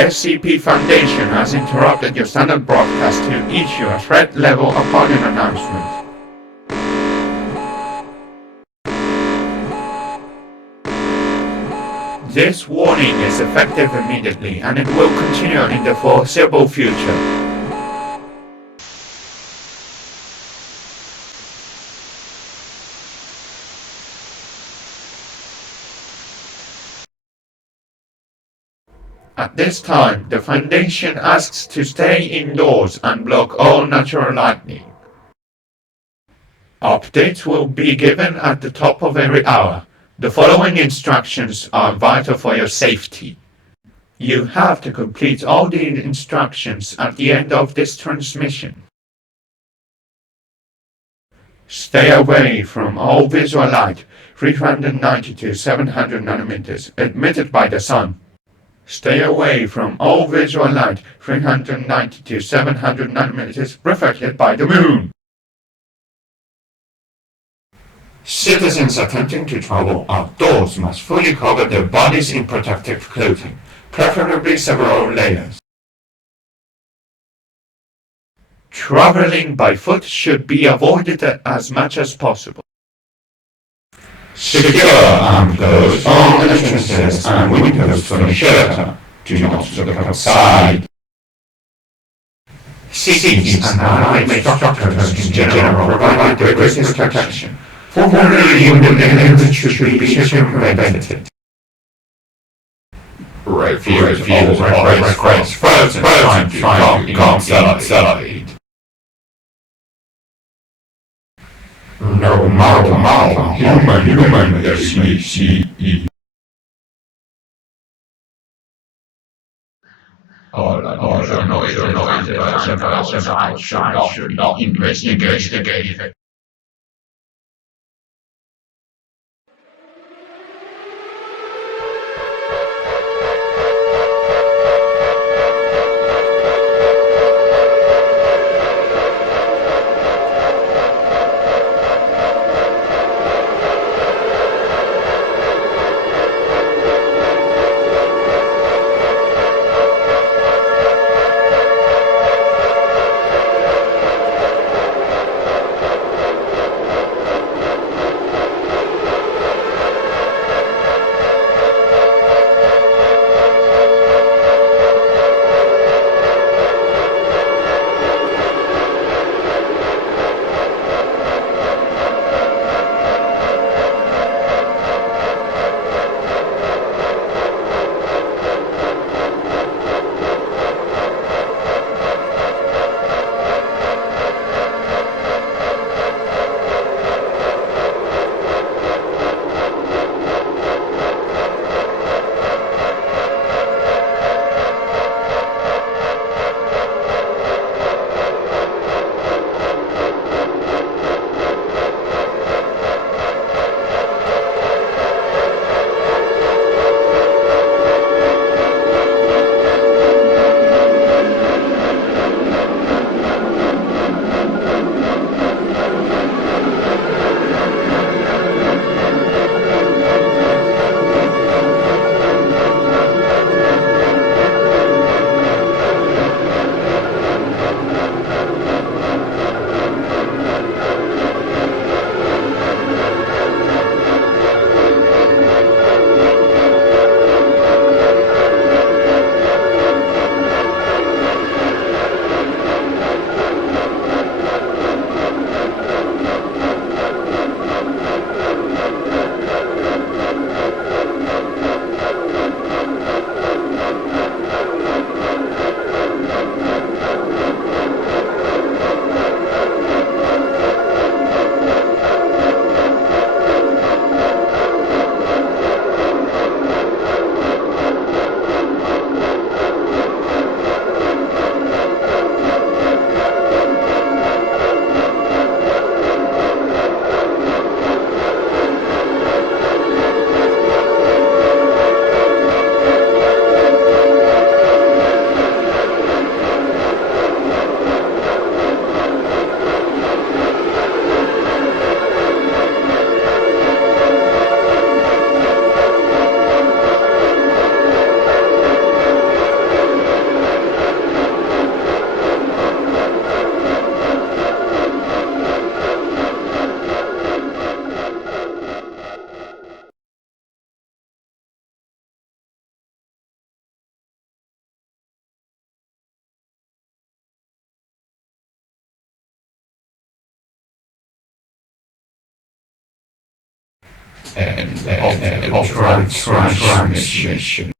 SCP Foundation has interrupted your standard broadcast to issue a threat level opponent announcement. This warning is effective immediately and it will continue in the foreseeable future. At this time, the Foundation asks to stay indoors and block all natural lighting. Updates will be given at the top of every hour. The following instructions are vital for your safety. You have to complete all the instructions at the end of this transmission. Stay away from all visual light 390 to 700 nanometers emitted by the sun. Stay away from all visual light 390 to 700 nanometers reflected by the moon. Citizens attempting to travel outdoors must fully cover their bodies in protective clothing, preferably several layers. Traveling by foot should be avoided as much as possible. Secure and close all entrances and windows from the shelter. Do not look outside. Cities and allied structures in general provide the greatest protection. Formerly human enemies should be circumvented. Refuse all requests first time to come inside. No matter human SCP. All noise should not be investigated. and of transmission.